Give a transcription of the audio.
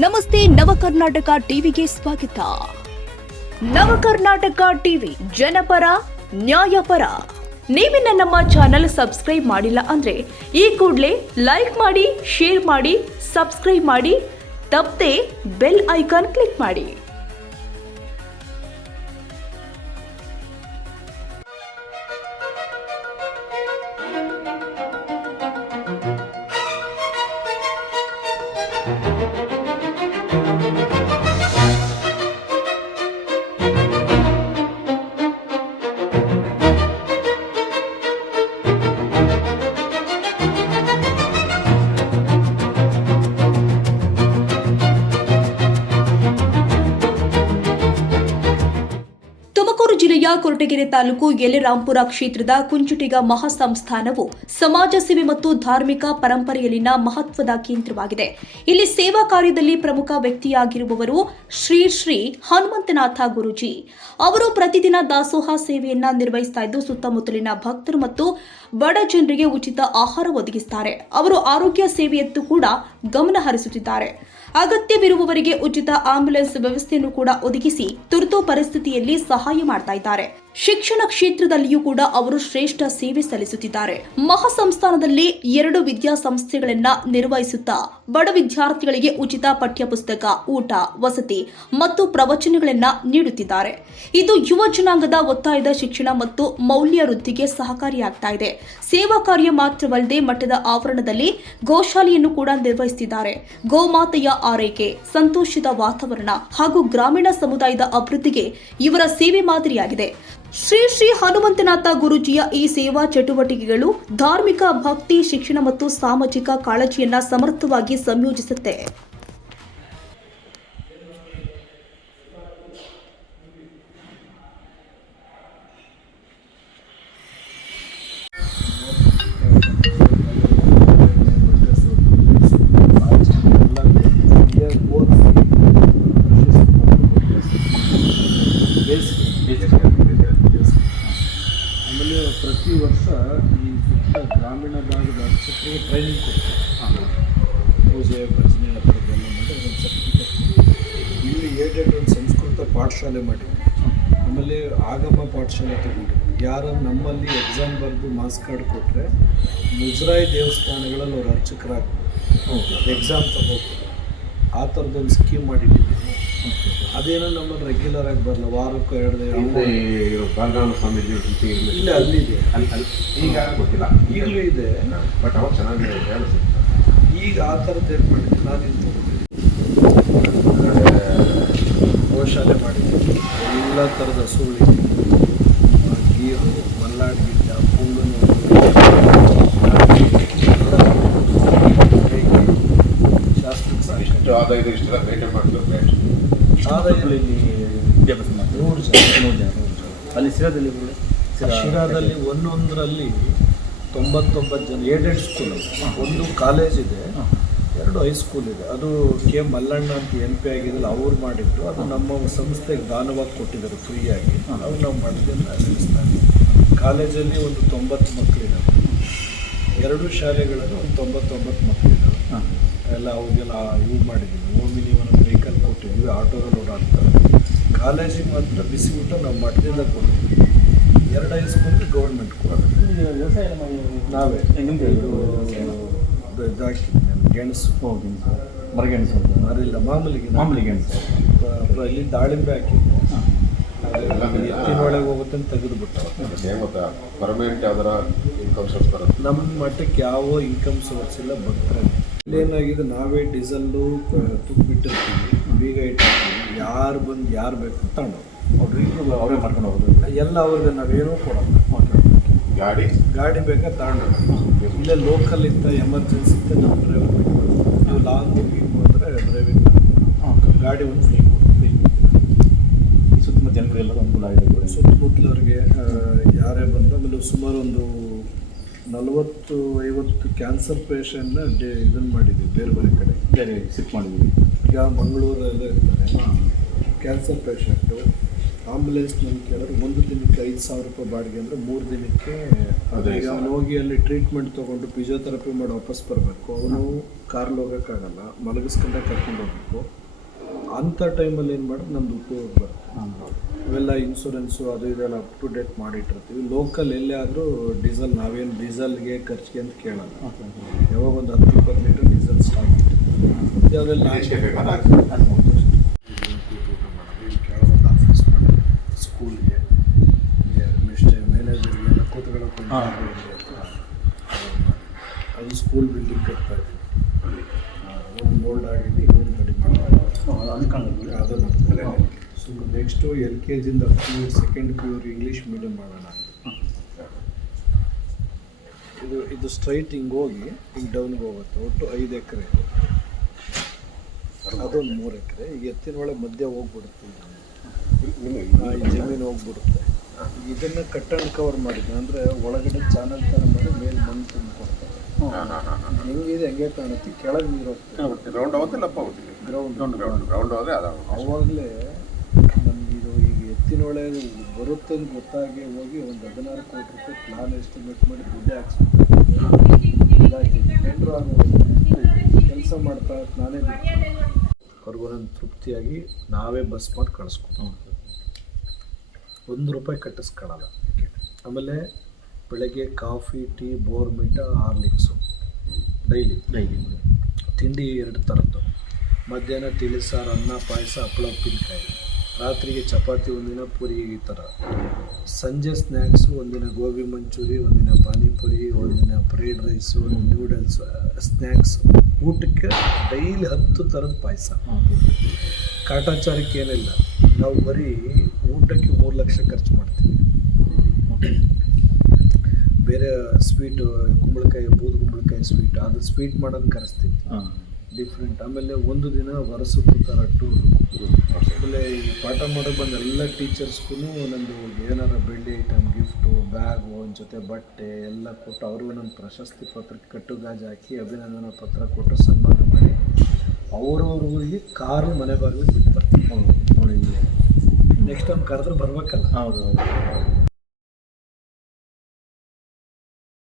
ನಮಸ್ತೆ ನವಕರ್ನಾಟಕ ಟಿವಿಗೆ ಸ್ವಾಗತ. ನವಕರ್ನಾಟಕ ಟಿವಿ ಜನಪರ ನ್ಯಾಯಪರ. ನೀವಿನ್ನ ನಮ್ಮ ಚಾನೆಲ್ ಸಬ್ಸ್ಕ್ರೈಬ್ ಮಾಡಿಲ್ಲ ಅಂದ್ರೆ ಈ ಕೂಡಲೇ ಲೈಕ್ ಮಾಡಿ, ಶೇರ್ ಮಾಡಿ, ಸಬ್ಸ್ಕ್ರೈಬ್ ಮಾಡಿ, ತಪ್ಪದೆ ಬೆಲ್ ಐಕಾನ್ ಕ್ಲಿಕ್ ಮಾಡಿ. ತುಮಕೂರು ಜಿಲ್ಲೆಯ ಕೊರಟಗೆರೆ ತಾಲೂಕು ಯಲೆರಾಂಪುರ ಕ್ಷೇತ್ರದ ಕುಂಚುಟಿಗ ಮಹಾಸಂಸ್ಥಾನವು ಸಮಾಜ ಸೇವೆ ಮತ್ತು ಧಾರ್ಮಿಕ ಪರಂಪರೆಯಲ್ಲಿನ ಮಹತ್ವದ ಕೇಂದ್ರವಾಗಿದೆ. ಇಲ್ಲಿ ಸೇವಾ ಕಾರ್ಯದಲ್ಲಿ ಪ್ರಮುಖ ವ್ಯಕ್ತಿಯಾಗಿರುವವರು ಶ್ರೀ ಶ್ರೀ ಹನುಮಂತನಾಥ ಗುರೂಜಿ. ಅವರು ಪ್ರತಿದಿನ ದಾಸೋಹ ಸೇವೆಯನ್ನ ನಿರ್ವಹಿಸ್ತಾ ಇದ್ದು ಸುತ್ತಮುತ್ತಲಿನ ಭಕ್ತರು ಮತ್ತು ಬಡ ಜನರಿಗೆ ಉಚಿತ ಆಹಾರ ಒದಗಿಸುತ್ತಾರೆ. ಅವರು ಆರೋಗ್ಯ ಸೇವೆಯತ್ತು ಕೂಡ ಗಮನ ಹರಿಸುತ್ತಿದ್ದಾರೆ. ಅಗತ್ಯವಿರುವವರಿಗೆ ಉಚಿತ ಆಂಬ್ಯುಲೆನ್ಸ್ ವ್ಯವಸ್ಥೆಯನ್ನು ಕೂಡ ಒದಗಿಸಿ ತುರ್ತು ಪರಿಸ್ಥಿತಿಯಲ್ಲಿ ಸಹಾಯ ಮಾಡ್ತಾ ಇದ್ದಾರೆ. ಶಿಕ್ಷಣ ಕ್ಷೇತ್ರದಲ್ಲಿಯೂ ಕೂಡ ಅವರು ಶ್ರೇಷ್ಠ ಸೇವೆ ಸಲ್ಲಿಸುತ್ತಿದ್ದಾರೆ. ಮಹಾಸಂಸ್ಥಾನದಲ್ಲಿ 2 ವಿದ್ಯಾಸಂಸ್ಥೆಗಳನ್ನ ನಿರ್ವಹಿಸುತ್ತಾ ಬಡ ವಿದ್ಯಾರ್ಥಿಗಳಿಗೆ ಉಚಿತ ಪಠ್ಯಪುಸ್ತಕ, ಊಟ, ವಸತಿ ಮತ್ತು ಪ್ರವಚನಗಳನ್ನ ನೀಡುತ್ತಿದ್ದಾರೆ. ಇದು ಯುವ ಜನಾಂಗದ ಒತ್ತಾಯದ ಶಿಕ್ಷಣ ಮತ್ತು ಮೌಲ್ಯ ವೃದ್ಧಿಗೆ ಸಹಕಾರಿಯಾಗ್ತಾ ಇದೆ. ಸೇವಾ ಕಾರ್ಯ ಮಾತ್ರವಲ್ಲದೆ ಮಠದ ಆವರಣದಲ್ಲಿ ಗೋಶಾಲೆಯನ್ನು ಕೂಡ ನಿರ್ವಹಿಸುತ್ತಿದ್ದಾರೆ. ಗೋಮಾತೆಯ ಆರೈಕೆ, ಸಂತೋಷದ ವಾತಾವರಣ ಹಾಗೂ ಗ್ರಾಮೀಣ ಸಮುದಾಯದ ಅಭಿವೃದ್ಧಿಗೆ ಇವರ ಸೇವೆ ಮಾದರಿಯಾಗಿದೆ. ಶ್ರೀ ಶ್ರೀ ಹನುಮಂತನಾಥ ಗುರೂಜಿಯ ಈ ಸೇವಾ ಚಟುವಟಿಕೆಗಳು ಧಾರ್ಮಿಕ, ಭಕ್ತಿ, ಶಿಕ್ಷಣ ಮತ್ತು ಸಾಮಾಜಿಕ ಕಾಳಜಿಯನ್ನ ಸಮರ್ಥವಾಗಿ ಸಂಯೋಜಿಸುತ್ತೆ. ಆಮೇಲೆ ಪ್ರತಿ ವರ್ಷ ಈ ಸುತ್ತ ಗ್ರಾಮೀಣ ಭಾಗದ ಅರ್ಚಕರಿಗೆ ಟ್ರೈನಿಂಗ್ ಕೊಡ್ತಾರೆ. ಪೂಜೆ ಭಜನೆ ಆ ಥರದ್ದೆಲ್ಲ ಮಾಡಿ ಒಂದು ಸರ್ಟಿಫಿಕೇಟ್. ಇಲ್ಲಿ ಏಡೆಡ್ ಒಂದು ಸಂಸ್ಕೃತ ಪಾಠಶಾಲೆ ಮಾಡಿದ್ವಿ. ಆಮೇಲೆ ಆಗಮ ಪಾಠಶಾಲೆ ತಗೊಂಡಿದ್ವಿ. ಯಾರು ನಮ್ಮಲ್ಲಿ ಎಕ್ಸಾಮ್ ಬರೆದು ಮಾರ್ಕ್ಸ್ ಕಾರ್ಡ್ ಕೊಟ್ಟರೆ ಮುಜರಾಯಿ ದೇವಸ್ಥಾನಗಳಲ್ಲಿ ಅವ್ರು ಅರ್ಚಕರಾಗ್ಬೋದು, ಎಕ್ಸಾಮ್ ತಗೋಬೋದು. ಆ ಥರದ್ದೊಂದು ಸ್ಕೀಮ್ ಮಾಡಿಟ್ಟಿದ್ದೀವಿ. ಅದೇನೋ ನಮ್ಮಲ್ಲಿ ರೆಗ್ಯುಲರ್ ಆಗಿ ಬರಲ್ಲ, ವಾರಕ್ಕೂ 2 ದಿನ. ಇಲ್ಲ ಅಲ್ಲಿದೆ, ಈಗ ಗೊತ್ತಿಲ್ಲ, ಈಗಲೂ ಇದೆ, ಬಟ್ ಅವಾಗ ಚೆನ್ನಾಗಿ ಈಗ ಆ ಥರದ್ದು ಏನು ಮಾಡಿದ್ದೆ ನಾನು ಇಲ್ಲಿ ಗೋಶಾಲೆ ಮಾಡಿದ್ದೀನಿ. ಎಲ್ಲ ಥರದ ಹಸುಳಿ, ಗೀರು, ಮಲ್ನಾಡು ಗಿಡ್ಡ, ಪುಂಗನು, ಶಾಸ್ತ್ರ ಇಷ್ಟು ಆದಾಯದ ಇಷ್ಟೆಲ್ಲ ಮೇಂಟೈನ್ ಮಾಡಬೇಕು. ಆದಾಯದಲ್ಲಿ ವಿದ್ಯಾಭ್ಯಾಸ 100 ಜನ ಅಲ್ಲಿ ಶಿರಾದಲ್ಲಿ ಒಂದೊಂದರಲ್ಲಿ 99 ಜನ ಏಡೆಡ್ ಸ್ಕೂಲ್. ಒಂದು ಕಾಲೇಜ್ ಇದೆ, 2 ಹೈಸ್ಕೂಲ್ ಇದೆ. ಅದು ಕೆ ಮಲ್ಲಣ್ಣ ಅಂತ MP ಆಗಿದ್ದಲ್ಲಿ ಅವ್ರು ಮಾಡಿದ್ರು. ಅದು ನಮ್ಮ ಸಂಸ್ಥೆಗೆ ದಾನವಾಗಿ ಕೊಟ್ಟಿದ್ದಾರೆ ಫ್ರೀಯಾಗಿ. ಅವ್ರು ನಾವು ಮಾಡಿದ್ದನ್ನು ನಡೆಸ್ತಾರೆ. ಕಾಲೇಜಲ್ಲಿ ಒಂದು 90 ಮಕ್ಕಳಿದ್ದಾರೆ. 2 ಶಾಲೆಗಳಲ್ಲಿ ಒಂದು 99 ಮಕ್ಕಳಿದ್ದಾರೆ. ಎಲ್ಲ ಅವ್ರಿಗೆಲ್ಲ ಇವು ಮಾಡಿದ್ದೀವಿ. ಓಮಿನಿ ಒಂದು ವೆಹಿಕಲ್ ಕೊಟ್ಟಿದ್ವಿ, ಆಟೋದಲ್ಲಿ ಓಡಾಡ್ತಾರೆ. ಕಾಲೇಜಿಗೆ ಮಾತ್ರ ಬಿಸಿ ಊಟ ನಾವು ಮಠದಿಂದ ಕೊಡ್ತೀವಿ. 2 ಹೈಸ್ಕೂಲ್ಗೆ ಗೌರ್ಮೆಂಟ್ ಕೊಡೋದು. ನಾವೇ ಇದಾಕಿ ಗೆಣಸು, ಮರಗೆಣಸು ಮರಿಲ್ಲ, ಮಾಮೂಲಿ ಗೆಣಸು, ಇಲ್ಲಿ ದಾಳಿಂಬೆ ಹಾಕಿದ್ದೆ. ಎತ್ತಿನೊಳಗೆ ಹೋಗುತ್ತೆ ಅಂತ ತೆಗೆದುಬಿಟ್ಟು ಪರ್ಮನೆಂಟ್ ಯಾವ್ದಾರ ಇನ್ಕಮ್ ಸೋರ್ಸ್ ಬರುತ್ತೆ. ನಮ್ಮ ಮಟ್ಟಕ್ಕೆ ಯಾವ ಇನ್ಕಮ್ ಸೋರ್ಸ್ ಇಲ್ಲ. ಭಕ್ತರಲ್ಲಿ ಇಲ್ಲೇನಾಗಿದೆ, ನಾವೇ ಡೀಸೆಲ್ಲು ತುಂಬಿಟ್ಟಿರ್ತೀವಿ, ಬೀಗ ಇಟ್ಟಿರ್ತೀವಿ. ಯಾರು ಬಂದು ಯಾರು ಬೇಕು ತಗೊಂಡು ಅವರೇ ಮಾಡ್ಕೊಂಡು ಹೋಗೋದು. ಎಲ್ಲ ಅವ್ರಿಗೆ ನಾವೇನೂ ಕೊಡೋಲ್ಲ. ಗಾಡಿ ಬೇಕಾ ತಗೊಂಡು ಇಲ್ಲೇ ಲೋಕಲ್ ಇತ್ತ ಎಮರ್ಜೆನ್ಸಿ ಇತ್ತ ನಮ್ಮ ಡ್ರೈವರ್ ಬೇಕು. ನೀವು ಲಾಂಗ್ ಹೋದರೆ ಡ್ರೈವಿಂಗ್ ಗಾಡಿ ಒಂದು ಫ್ರೀ. ಸುತ್ತಮುತ್ತ ಜನರಿಗೆಲ್ಲ ಅನುಕೂಲ ಆಗಿದೆ. ಸುತ್ತಮುತ್ತಲವ್ರಿಗೆ ಯಾರೇ ಬಂದು ಆಮೇಲೆ ಸುಮಾರು ಒಂದು 40-50 ಕ್ಯಾನ್ಸರ್ ಪೇಷಂಟ್ನ ಇದನ್ನು ಮಾಡಿದ್ದೀವಿ. ಬೇರೆ ಬೇರೆ ಕಡೆ ಬೇರೆ ಶಿಫ್ಟ್ ಮಾಡಿದ್ದೀವಿ. ಈಗ ಮಂಗಳೂರೆಲ್ಲ ಇರ್ತಾರೆ ಕ್ಯಾನ್ಸರ್ ಪೇಷಂಟು. ಆಂಬುಲೆನ್ಸ್ ನಾನು ಕೇಳಿದ್ರೆ 1 ದಿನಕ್ಕೆ 5,000 ರೂಪಾಯಿ ಬಾಡಿಗೆ ಅಂದರೆ 3 ದಿನಕ್ಕೆ ಅದೇ ಅವನು ಹೋಗಿ ಅಲ್ಲಿ ಟ್ರೀಟ್ಮೆಂಟ್ ತೊಗೊಂಡು ಫಿಸಿಯೋಥೆರಪಿ ಮಾಡಿ ವಾಪಸ್ ಬರಬೇಕು. ಅವನು ಕಾರ್ಲಿ ಹೋಗೋಕ್ಕಾಗಲ್ಲ, ಮಲಗಿಸ್ಕೊಂಡೆ ಕರ್ಕೊಂಡು ಹೋಗ್ಬೇಕು. ಅಂಥ ಟೈಮಲ್ಲಿ ಏನು ಮಾಡೋದು ನಮ್ದು ಉಪಯೋಗ ಬರುತ್ತೆ. ಇವೆಲ್ಲ ಇನ್ಶೂರೆನ್ಸು ಅದು ಇದೆಲ್ಲ ಅಪ್ ಟು ಡೇಟ್ ಮಾಡಿಟ್ಟಿರ್ತೀವಿ. ಲೋಕಲ್ ಎಲ್ಲೇ ಆದರೂ ಡೀಸೆಲ್ ನಾವೇನು ಡೀಸೆಲ್ಗೆ ಖರ್ಚಿಗೆ ಅಂತ ಕೇಳಲ್ಲ. ಯಾವಾಗ ಒಂದು 10-20 ಲೀಟರ್ ಡೀಸೆಲ್ ಸ್ಟಾಕ್ ಇಟ್ಟಿರ್ತೀವಿ. ಯಾವುದೆಲ್ಲ ಕೇಳೋದು ಆಫೀಸ್ ಮಾಡೋದು, ಸ್ಕೂಲ್ಗೆ ಮ್ಯಾನೇಜರ್ಗೆ ಎಲ್ಲ ಕೂತ್ಕೊಳ್ಳೋಕೆ ಅದು ಸ್ಕೂಲ್ ಬಿಲ್ಡಿಂಗ್ ಕಟ್ತಾ ಇದ್ದೀವಿ. ಒಂದು ಮೋಲ್ಡ್ ಆಗಿದೆ, ಇನ್ನೊಂದು ಕಡಿಮೆ ಮಾಡೋದು ಅದು ನಮ್ಮ ಸೊ ನೆಕ್ಸ್ಟು LKG-ಯಿಂದ ಸೆಕೆಂಡ್ ಪ್ಯೂರ್ ಇಂಗ್ಲೀಷ್ ಮೀಡಿಯಮ್ ಮಾಡೋಣ. ಇದು ಸ್ಟ್ರೈಟ್ ಹಿಂಗೆ ಹೋಗಿ ಹಿಂಗೆ ಡೌನ್ಗೆ ಹೋಗುತ್ತೆ. ಒಟ್ಟು 5 ಎಕರೆ, ಅದೊಂದು 3 ಎಕರೆ. ಈಗ ಎತ್ತಿನೊಳಗೆ ಮಧ್ಯೆ ಹೋಗ್ಬಿಡುತ್ತೆ, ಈ ಜಮೀನು ಹೋಗ್ಬಿಡುತ್ತೆ. ಇದನ್ನು ಕಟ್ ಆ್ಯಂಡ್ ಕವರ್ ಮಾಡಿದ್ದೆ ಅಂದರೆ ಒಳಗಡೆ ಚಾನಲ್ ಥರ ಮಾಡಿ ಮೇಲೆ ಮಣ್ಣು ತುಂಬ ಕೊಡ್ತಾರೆ. ಹೆಂಗಿದೆ ಹೆಂಗೆ ಕಾಣುತ್ತೆ, ಕೆಳಗೆ ನೀರು ಹೋಗ್ತದೆ, ಗ್ರೌಂಡ್ ಆಗುತ್ತಿಲ್ಲಪ್ಪ ಗ್ರೌಂಡ್ ಹೋದ್ರೆ ಅವಾಗಲೇ ನಮಗಿದು ಈಗ ಎತ್ತಿನೊಳೆ ಬರುತ್ತೆ ಅಂತ ಗೊತ್ತಾಗಿ ಹೋಗಿ ಒಂದು 16 ಕೋಟಿ ರೂಪಾಯಿ ಪ್ಲಾನ್ ಎಸ್ಟಿಮೇಟ್ ಮಾಡಿ ದುಡ್ಡು ಹಾಕ್ಸ್ಬಿಟ್ಟು ಇದಾಗ್ತಿದೆ. ಟೆಂಡ್ರು ಆಗೋದು ಕೆಲಸ ಮಾಡ್ತಾ ನಾನೇ ಅವ್ರಿಗೂ ನನ್ನ ತೃಪ್ತಿಯಾಗಿ ನಾವೇ ಬಸ್ ಮಾಡಿ ಕಳಿಸ್ಕೊಡ್ತೀವಿ. ₹1 ಕಟ್ಟಿಸ್ಕೊಳ್ಳಲ್ಲ. ಆಮೇಲೆ ಬೆಳಗ್ಗೆ ಕಾಫಿ, ಟೀ, ಬೋರ್ಮಿಟಾ, ಹಾರ್ಲಿಕ್ಸು ಡೈಲಿ ತಿಂಡಿ 2 ಥರದ್ದು. ಮಧ್ಯಾಹ್ನ ತಿಳಿಸಾರು, ಅನ್ನ, ಪಾಯಸ, ಹಪ್ಪಳ, ಉಪ್ಪಿನಕಾಯಿ. ರಾತ್ರಿಗೆ ಚಪಾತಿ, ಒಂದಿನ ಪೂರಿ, ಈ ಥರ. ಸಂಜೆ ಸ್ನ್ಯಾಕ್ಸು, ಒಂದಿನ ಗೋಬಿ ಮಂಚೂರಿ, ಒಂದಿನ ಪಾನಿಪುರಿ, ಒಂದಿನ ಫ್ರೈಡ್ ರೈಸು, ನೂಡಲ್ಸ್, ಸ್ನ್ಯಾಕ್ಸು. ಊಟಕ್ಕೆ ಡೈಲಿ 10 ಥರದ ಪಾಯಸ. ಕಾಟಾಚಾರಕ್ಕೆ ಏನಿಲ್ಲ. ನಾವು ಬರೀ ಊಟಕ್ಕೆ 3 ಲಕ್ಷ ಖರ್ಚು ಮಾಡ್ತೀವಿ. ಬೇರೆ ಸ್ವೀಟು, ಕುಂಬಳಕಾಯಿ, ಬೂದು ಕುಂಬಳಕಾಯಿ ಸ್ವೀಟ್, ಅದು ಸ್ವೀಟ್ ಮಾಡೋದು ಕರೆಸ್ತೀವಿ ಡಿಫ್ರೆಂಟ್. ಆಮೇಲೆ ಒಂದು ದಿನ ವರ್ಷಕ್ಕೂ ಥರ ಟೂರು. ಆಮೇಲೆ ಈ ಪಾಠ ಮಾಡೋಕ್ಕೆ ಬಂದ ಎಲ್ಲ ಟೀಚರ್ಸ್ಗೂ ನಂದು ಏನಾರ ಬೆಳ್ಳಿ ಐಟಮ್, ಗಿಫ್ಟು, ಬ್ಯಾಗು, ಒಂದು ಜೊತೆ ಬಟ್ಟೆ ಎಲ್ಲ ಕೊಟ್ಟು ಅವ್ರಿಗೂ ನನ್ನ ಪ್ರಶಸ್ತಿ ಪತ್ರಕ್ಕೆ ಕಟ್ಟುಗಾಜು ಹಾಕಿ ಅಭಿನಂದನಾ ಪತ್ರ ಕೊಟ್ಟು ಸನ್ಮಾನ ಮಾಡಿ ಅವ್ರವ್ರ ಊರಿಗೆ ಕಾರು ಮನೆ ಬಾಗಿಲು ಬಿಟ್ಟು ಬರ್ತೀವಿ. ನೋಡಿ, ನೆಕ್ಸ್ಟ್ ಟೈಮ್ ಕರೆದ್ರೆ ಬರ್ಬೇಕಲ್ಲ. ಹೌದು.